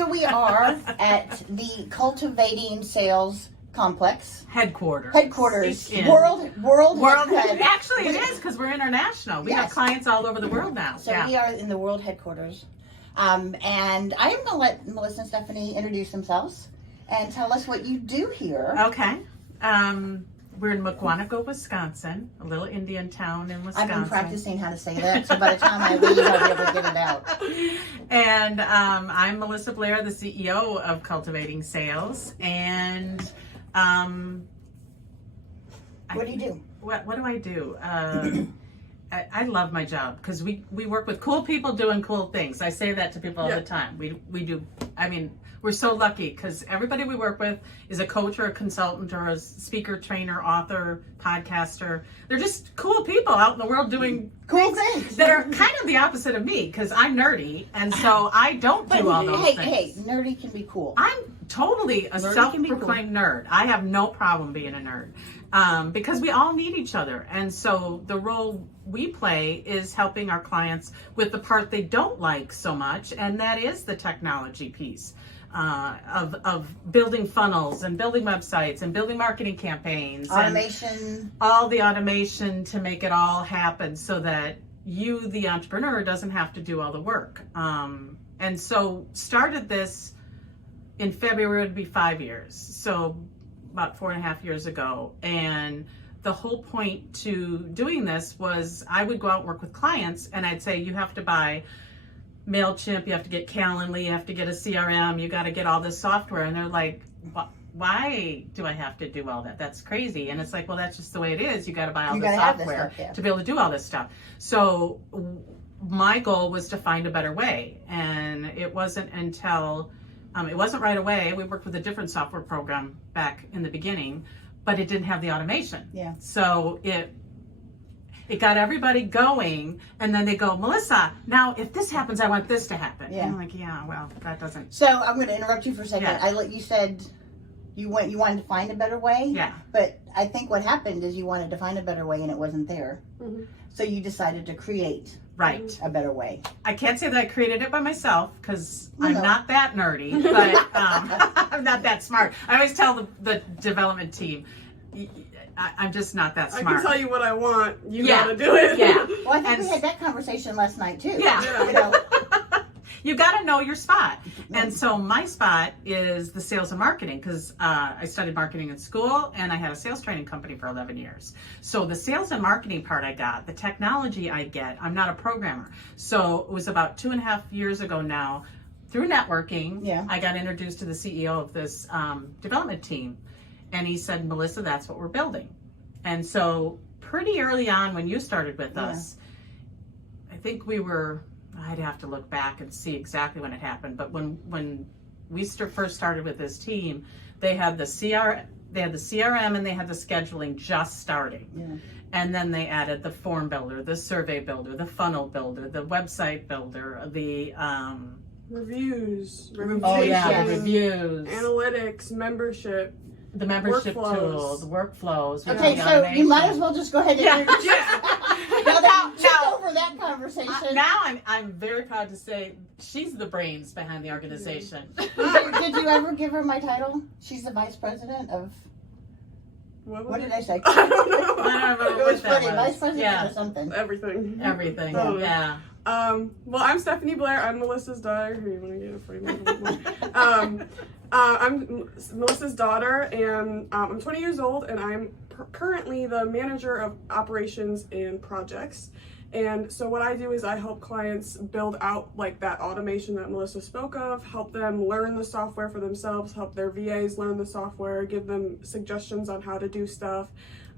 here we are at the Cultivating Sales Complex. Headquarters. World. Actually, it is because we're international. We have clients all over the world now. So we are in the world headquarters. And I am going to let Melissa and Stephanie introduce themselves and tell us what you do here. Okay. We're in Mukwonago, Wisconsin, a little Indian town in Wisconsin. I've been practicing how to say that, so by the time I leave, I'll be able to get it out. And I'm Melissa Blair, the CEO of Cultivating Sales. And what do you do? What do I do? I love my job because we work with cool people doing cool things. I say that to people all the time. We do. I mean, we're so lucky because everybody we work with is a coach or a consultant or a speaker, trainer, author, podcaster. They're just cool people out in the world doing cool things that are kind of the opposite of me because I'm nerdy and so I don't do all those things. Hey, nerdy can be cool. I'm totally a self-proclaimed nerd. I have no problem being a nerd because we all need each other. And so the role we play is helping our clients with the part they don't like so much, and that is the technology piece. Of building funnels and building websites and building marketing campaigns. Automation. All the automation to make it all happen so that you, the entrepreneur, doesn't have to do all the work. And so started this in February, it would be 5 years. So about 4.5 years ago. And the whole point to doing this was I would go out and work with clients and I'd say, you have to buy MailChimp, you have to get Calendly, you have to get a CRM, you got to get all this software. And they're like, why do I have to do all that? That's crazy. And it's like, well, that's just the way it is. You got to buy all the software to be able to do all this stuff. So my goal was to find a better way. And it wasn't until, it wasn't right away. We worked with a different software program back in the beginning, but it didn't have the automation. Yeah. So it got everybody going, and then they go, Melissa, now if this happens, I want this to happen. Yeah. And I'm like, yeah, well, that doesn't. So I'm going to interrupt you for a second. Yeah. You said you wanted to find a better way. Yeah. But I think what happened is you wanted to find a better way, and it wasn't there. Mm-hmm. So you decided to create a better way. I can't say that I created it by myself because I'm not that nerdy, but I'm not that smart. I always tell the development team, I'm just not that smart. I can tell you what I want. You gotta do it. Yeah. Well, I think we had that conversation last night too. Yeah. You know. You got to know your spot. And so my spot is the sales and marketing because I studied marketing in school and I had a sales training company for 11 years. So the sales and marketing part I got, the technology I get, I'm not a programmer. So it was about 2.5 years ago now, through networking, I got introduced to the CEO of this development team. And he said, Melissa, that's what we're building. And so pretty early on when you started with us, I think I'd have to look back and see exactly when it happened. But when we first started with this team, they had the CRM and they had the scheduling just starting. Yeah. And then they added the form builder, the survey builder, the funnel builder, the website builder, the reviews, reviews, analytics, membership. The membership tool, the workflows. Okay, so you might as well just go ahead and introduce now over that conversation. Now I'm very proud to say she's the brains behind the organization. Did you ever give her my title? She's the vice president of. What did I say? I don't know. I don't remember what that was. Vice president or something. Everything. Yeah. Well, I'm Stephanie Blair. I'm Melissa's daughter. Here, you want to get a frame? I'm Melissa's daughter, and I'm 20 years old, and I'm currently the manager of operations and projects. And so what I do is I help clients build out like that automation that Melissa spoke of, help them learn the software for themselves, help their VAs learn the software, give them suggestions on how to do stuff.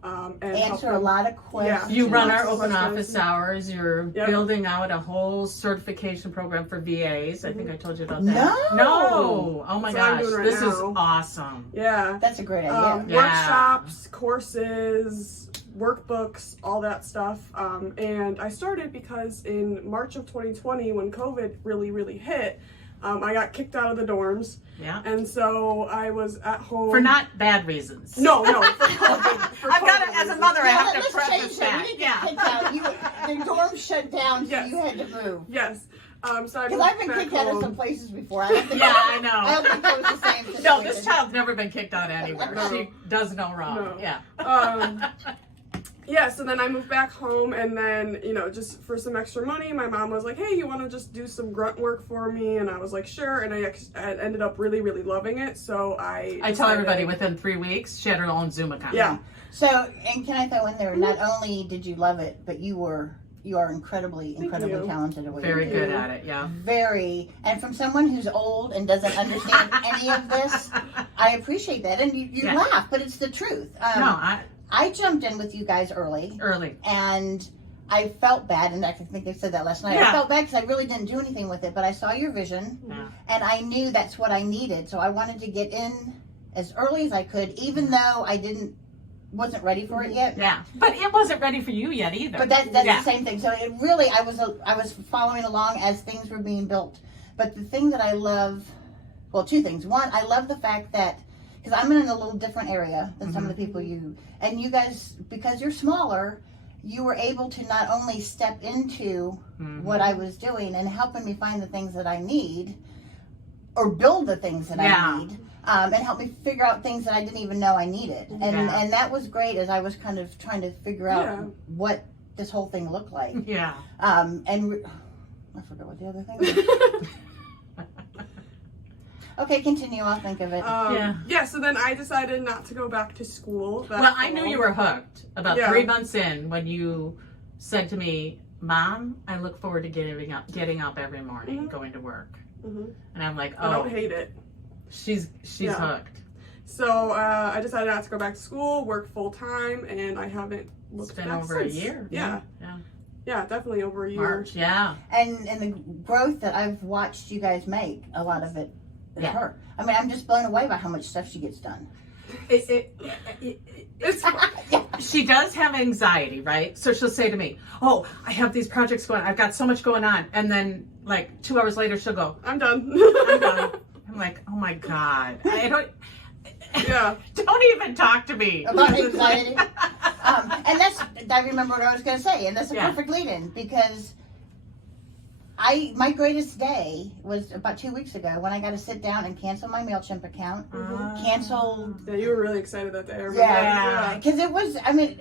And answer a lot of questions. You run our open office hours. You're building out a whole certification program for VAs. I think I told you about that. No. Oh my gosh. This is awesome. Yeah. That's a great idea. Workshops, courses, workbooks, all that stuff. And I started because in March of 2020, when COVID really hit, I got kicked out of the dorms. Yeah. And so I was at home. For not bad reasons. No, for COVID. I've got to, as a mother, I have to preface that. The dorm shut down, so you had to move. Yes. So I Because moved I've been back kicked out of home. some places before. I don't think Yeah, I I know. don't think it was the same situation. No, this child's never been kicked out anywhere. No. She does no wrong. No. Yeah. Yeah, so then I moved back home, and then, you know, just for some extra money, my mom was like, hey, you want to just do some grunt work for me? And I was like, sure. And I ended up really, really loving it. So I tell decided- everybody within 3 weeks, she had her own Zoom account. Yeah. So, and can I throw in there, not only did you love it, but you are incredibly you. talented at what Very you do. good at it, yeah. Very, and from someone who's old and doesn't understand any of this, I appreciate that. And you Yeah. laugh, but it's the truth. No, I jumped in with you guys early, and I felt bad, and I think they said that last night. Yeah. I felt bad because I really didn't do anything with it, but I saw your vision, Yeah. and I knew that's what I needed. So I wanted to get in as early as I could, even though I wasn't ready for it yet. Yeah. But it wasn't ready for you yet either. But that's Yeah. the same thing. So it really, I was following along as things were being built. But the thing that I love, well, two things. One, I love the fact that, because I'm in a little different area than some of the people and you guys, because you're smaller, you were able to not only step into what I was doing and helping me find the things that I need, or build the things that I need, and help me figure out things that I didn't even know I needed. And that was great as I was kind of trying to figure out what this whole thing looked like. Yeah. I forgot what the other thing was. Okay, continue. I'll think of it. Yeah, so then I decided not to go back to school. Well, I knew you were hooked about Yeah. 3 months in when you said to me, Mom, I look forward to getting up every morning, going to work. And I'm like, I don't hate it. she's hooked. So I decided not to go back to school, work full time, and I haven't looked It's been back over since. a year. Yeah, definitely over a year. March, yeah. And the growth that I've watched you guys make, a lot of it is her. I mean, I'm just blown away by how much stuff she gets done. It's She does have anxiety, right? So she'll say to me, oh, I have these projects going, I've got so much going on. And then like 2 hours later, she'll go, I'm done. I'm done. I'm like, oh my God. I don't, Yeah. don't even talk to me. About anxiety. And I remember what I was going to say, and that's a perfect lead-in, because my greatest day was about 2 weeks ago when I got to sit down and cancel my MailChimp account, cancel. Yeah, you were really excited that day. I remember. Yeah, because it was, I mean,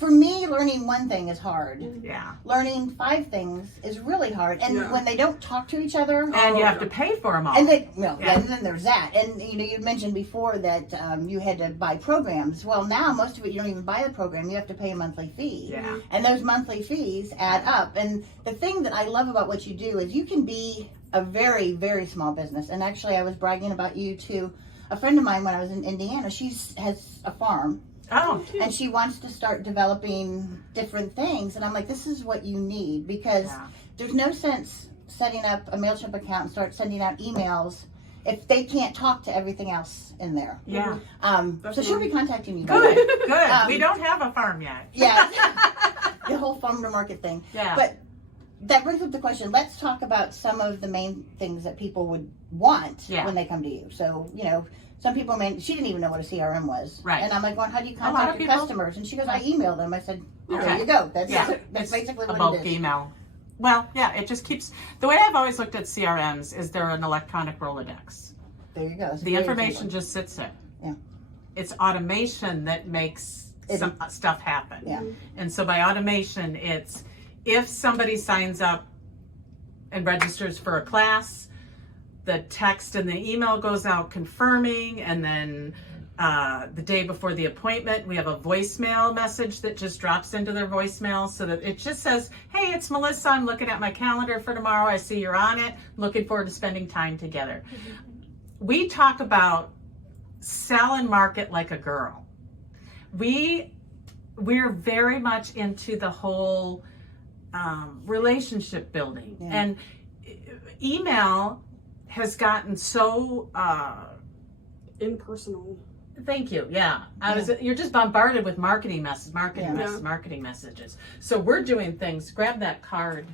for me, learning one thing is hard. Yeah. Learning 5 things is really hard. And when they don't talk to each other. And you have to pay for them all. And and then there's that. And you mentioned before that you had to buy programs. Well, now most of it you don't even buy the program. You have to pay a monthly fee. Yeah. And those monthly fees add up. And the thing that I love about what you do is you can be a very, very small business. And actually, I was bragging about you to a friend of mine when I was in Indiana. She has a farm. Oh. And she wants to start developing different things. And I'm like, this is what you need, because there's no sense setting up a MailChimp account and start sending out emails if they can't talk to everything else in there. Yeah. So she'll be contacting you. Good. We don't have a farm yet. Yeah. The whole farm to market thing. Yeah. But that brings up the question. Let's talk about some of the main things that people would want when they come to you. So, some people she didn't even know what a CRM was. Right. And I'm like, well, how do you contact your customers? And she goes, I email them. I said, there you go. That's basically what bulk it is. email. Well, it just keeps, the way I've always looked at CRMs is they're an electronic Rolodex. There you go. That's The information just sits there. Yeah. It's automation that makes some stuff happen. Yeah. And so by automation, it's if somebody signs up and registers for a class, the text and the email goes out confirming, and then the day before the appointment, we have a voicemail message that just drops into their voicemail, so that it just says, hey, it's Melissa. I'm looking at my calendar for tomorrow. I see you're on it. Looking forward to spending time together. We talk about sell and market like a girl. We're very much into the whole relationship building. And email has gotten so impersonal. Thank you. Yeah. You're just bombarded with marketing messages. So we're doing things. Grab that card.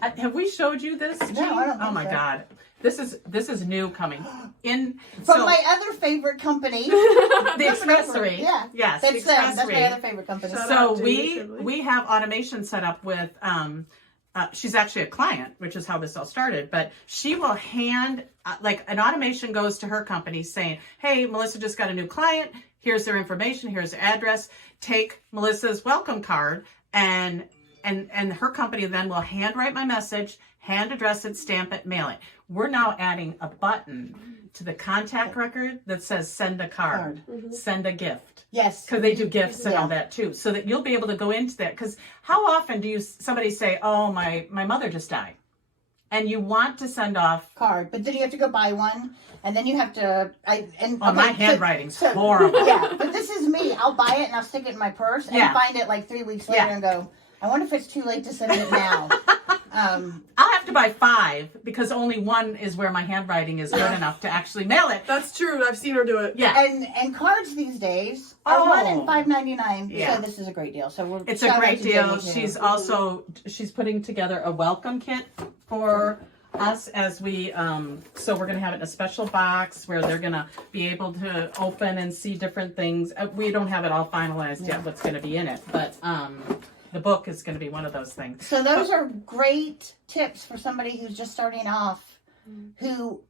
Have we showed you this? No, I don't think Oh my so. God. This is new coming in From my other favorite company. the accessory. Yeah. Yes. That's the them. That's accessory. my other favorite company. Shout So out, Jamie Shibley. we have automation set up with she's actually a client, which is how this all started, but she will hand, like an automation goes to her company saying, hey, Melissa just got a new client. Here's their information. Here's their address. Take Melissa's welcome card, and her company then will handwrite my message, hand address it, stamp it, mail it. We're now adding a button to the contact record that says send a card, send a gift. Yes. Because they do gifts and all that too. So that you'll be able to go into that. Because how often do somebody say, oh, my mother just died. And you want to send off card, but then you have to go buy one, and then you have to. My handwriting's horrible. Yeah, but this is me. I'll buy it and I'll stick it in my purse and find it like 3 weeks later and go, I wonder if it's too late to send it now. I'll have to buy 5 because only one is where my handwriting is good enough to actually mail it. That's true. I've seen her do it. Yeah. And cards these days are $1 and $5.99. Yeah. So this is a great deal. So it's a great deal. She's putting together a welcome kit for us as we so we're going to have it in a special box where they're going to be able to open and see different things. We don't have it all finalized yet what's going to be in it, but the book is going to be one of those things. So those are great tips for somebody who's just starting off, who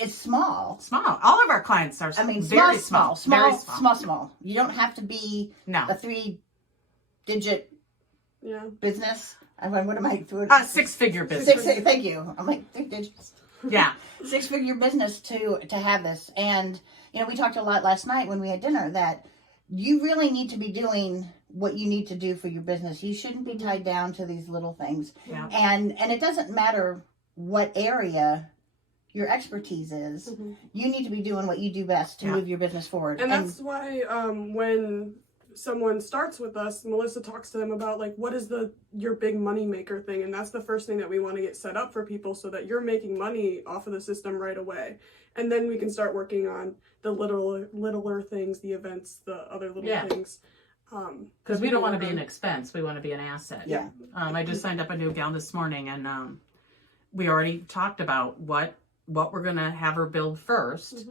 is small. Small. All of our clients are very small. Small. You don't have to be a 3-digit business. What am I doing? 6-figure business. Thank you. I'm like 3 digits. Yeah. 6-figure business to have this. And, we talked a lot last night when we had dinner that you really need to be doing what you need to do for your business. You shouldn't be tied down to these little things. Yeah. And it doesn't matter what area your expertise is. You need to be doing what you do best to move your business forward. And that's why when someone starts with us, Melissa talks to them about like, what is your big money maker thing? And that's the first thing that we want to get set up for people so that you're making money off of the system right away. And then we can start working on the littler things, the events, the other little things. Because we don't want to be an expense. We want to be an asset. Yeah. I just signed up a new gal this morning, and we already talked about what we're going to have her build first.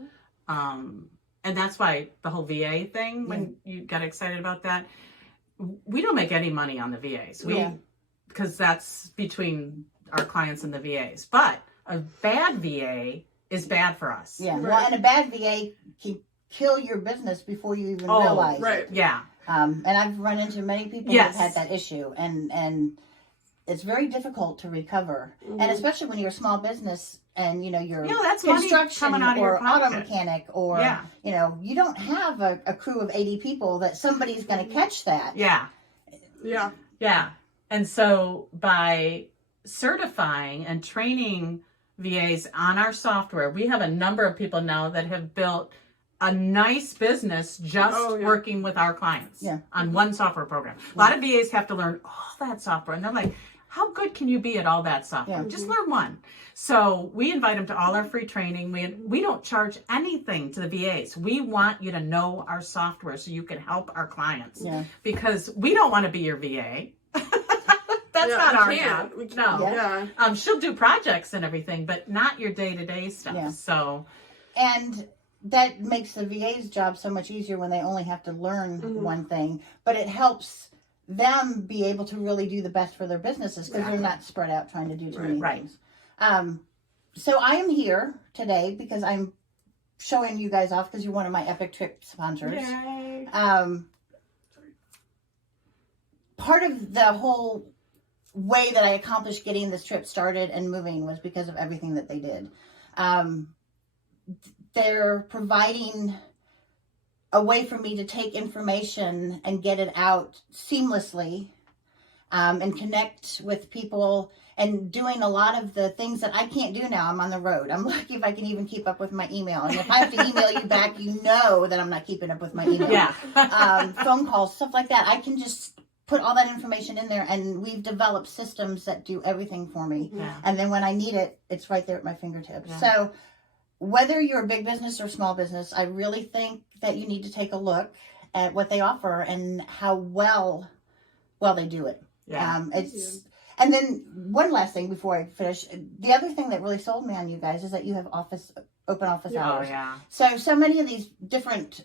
And that's why the whole VA thing, when you got excited about that, we don't make any money on the VAs. Because that's between our clients and the VAs. But a bad VA is bad for us. Yeah. Right. Well, and a bad VA can kill your business before you even realize it. Yeah. And I've run into many people who've had that issue, and it's very difficult to recover. And especially when you're a small business and you're that's construction coming out of or your auto mechanic or you don't have a crew of 80 people that somebody's going to catch that. Yeah. And so by certifying and training VAs on our software, we have a number of people now that have built a nice business just working with our clients on one software program. A lot of VAs have to learn all that software, and they're like, how good can you be at all that software? Just learn one. So we invite them to all our free training. We don't charge anything to the VAs. We want you to know our software so you can help our clients. Because we don't want to be your VA. That's not our job. No. She'll do projects and everything, but not your day-to-day stuff. So, and that makes the VA's job so much easier when they only have to learn one thing, but it helps them be able to really do the best for their businesses because they're not spread out trying to do too many things. So I am here today because I'm showing you guys off because you're one of my Epic Trip sponsors. Yay. Part of the whole way that I accomplished getting this trip started and moving was because of everything that they did. They're providing a way for me to take information and get it out seamlessly and connect with people and doing a lot of the things that I can't do now. I'm on the road. I'm lucky if I can even keep up with my email. And if I have to email you back, you know that I'm not keeping up with my email. Phone calls, stuff like that. I can just put all that information in there, and we've developed systems that do everything for me. And then when I need it, it's right there at my fingertips. So whether you're a big business or small business, I really think that you need to take a look at what they offer and how well they do it. And then one last thing before I finish. The other thing that really sold me on you guys is that you have open office hours. Oh, yeah. So many of these different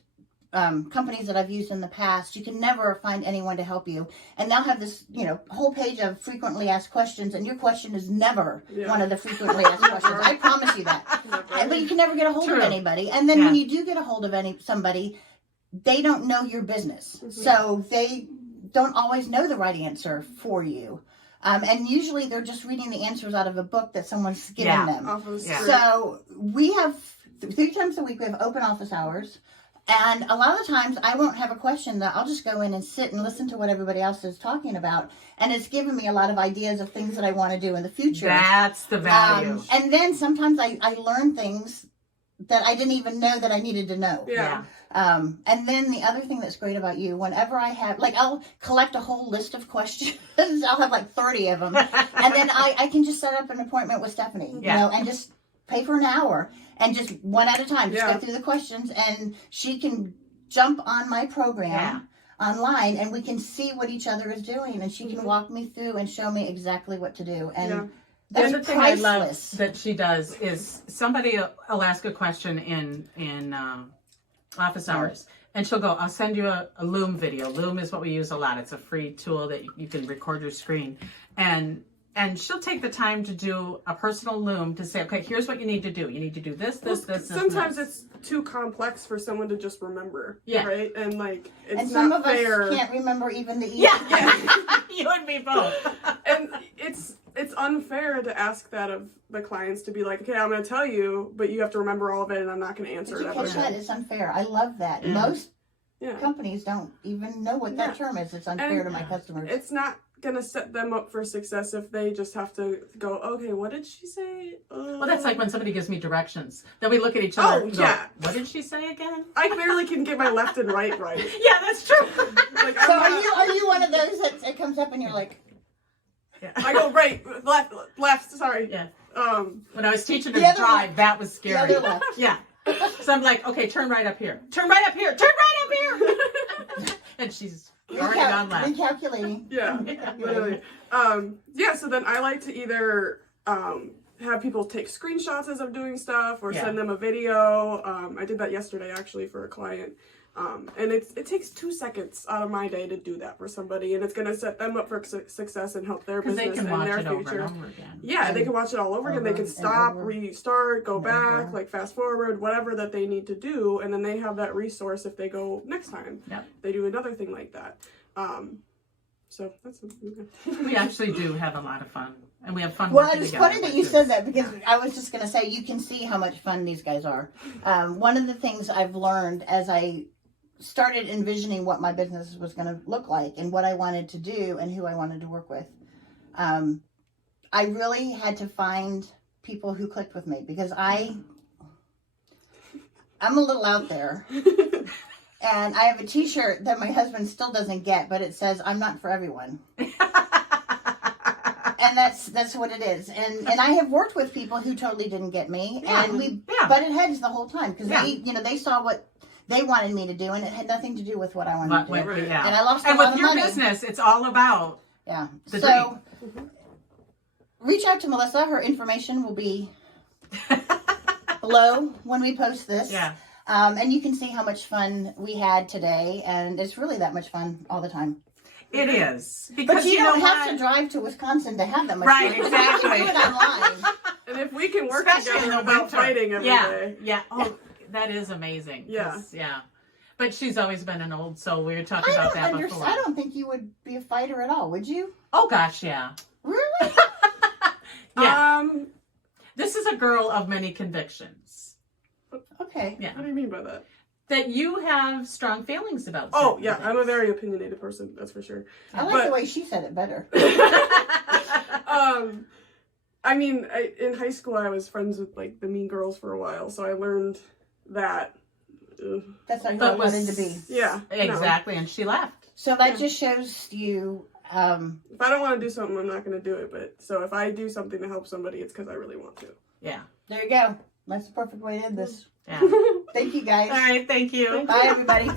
companies that I've used in the past, you can never find anyone to help you. And they'll have this, whole page of frequently asked questions, and your question is never one of the frequently asked questions. I promise you that. But you can never get a hold of anybody. And then when you do get a hold of somebody, they don't know your business. So they don't always know the right answer for you. And usually they're just reading the answers out of a book that someone's given them. So we have 3 times a week, we have open office hours. And a lot of the times I won't have a question that I'll just go in and sit and listen to what everybody else is talking about. And it's given me a lot of ideas of things that I want to do in the future. That's the value. And then sometimes I learn things that I didn't even know that I needed to know. And then the other thing that's great about you, whenever I have, I'll collect a whole list of questions. I'll have 30 of them. And then I can just set up an appointment with Stephanie, and just pay for an hour. And just one at a time, just go through the questions, and she can jump on my program online, and we can see what each other is doing, and she can walk me through and show me exactly what to do. And that's the thing I love that she does is somebody will ask a question in office hours, and she'll go, I'll send you a Loom video. Loom is what we use a lot. It's a free tool that you can record your screen. And she'll take the time to do a personal Loom to say, okay, here's what you need to do. You need to do this. Sometimes it's too complex for someone to just remember. Right? And it's and some not of fair. us can't remember even the You and me both. And it's unfair to ask that of the clients, to be like, okay, I'm going to tell you, but you have to remember all of it, and I'm not going to answer it. It's unfair. I love that. Most companies don't even know what that term is. It's unfair to my customers. It's not going to set them up for success if they just have to go, okay, what did she say? Well, that's like when somebody gives me directions. Then we look at each other and go, what did she say again? I barely can get my left and right. Yeah, that's true. So are you one of those that it comes up and you're like... I go right, left, sorry. Yeah. When I was teaching her to drive, that was scary. The other left. Yeah. So I'm like, okay, turn right up here. Turn right up here. Turn right up here. And she's already gone left. Recalculating. Yeah, literally. So then I like to either have people take screenshots as I'm doing stuff, or send them a video. I did that yesterday actually for a client. And it takes 2 seconds out of my day to do that for somebody, and it's going to set them up for success and help their business and their future. Over and over again. Yeah, they can watch it all over again. They can stop, restart, go back, fast forward, whatever that they need to do, and then they have that resource if they go next time. They do another thing like that. So that's we actually do have a lot of fun, and we have fun. Well, it's funny that you said that, because I was just going to say, you can see how much fun these guys are. One of the things I've learned as I started envisioning what my business was going to look like and what I wanted to do and who I wanted to work with, I really had to find people who clicked with me, because I'm a little out there. And I have a t-shirt that my husband still doesn't get, but it says, I'm not for everyone. And that's what it is. And I have worked with people who totally didn't get me, and we butted heads the whole time, because they saw what they wanted me to do, and it had nothing to do with what I wanted to do. And I lost a lot of money. And with your business, it's all about so reach out to Melissa. Her information will be below when we post this. And you can see how much fun we had today, and it's really that much fun all the time. It is. Because you don't have to drive to Wisconsin to have that much fun. Exactly. You can do it online. And if we can work together without fighting every day. Oh, that is amazing. Yeah. But she's always been an old soul. We were talking about that before. I don't think you would be a fighter at all, would you? Oh, gosh, yeah. Really? This is a girl of many convictions. Okay. What do you mean by that? That you have strong feelings about. Oh, yeah. Things. I'm a very opinionated person, that's for sure. I like the way she said it better. I mean, in high school, I was friends with, the mean girls for a while, so I learned that. That's not who I wanted to be. Yeah. Exactly, and she left. So that just shows you... if I don't want to do something, I'm not going to do it, but so if I do something to help somebody, it's because I really want to. Yeah. There you go. That's the perfect way to end this. Yeah. Thank you, guys. All right, thank you. Bye, everybody.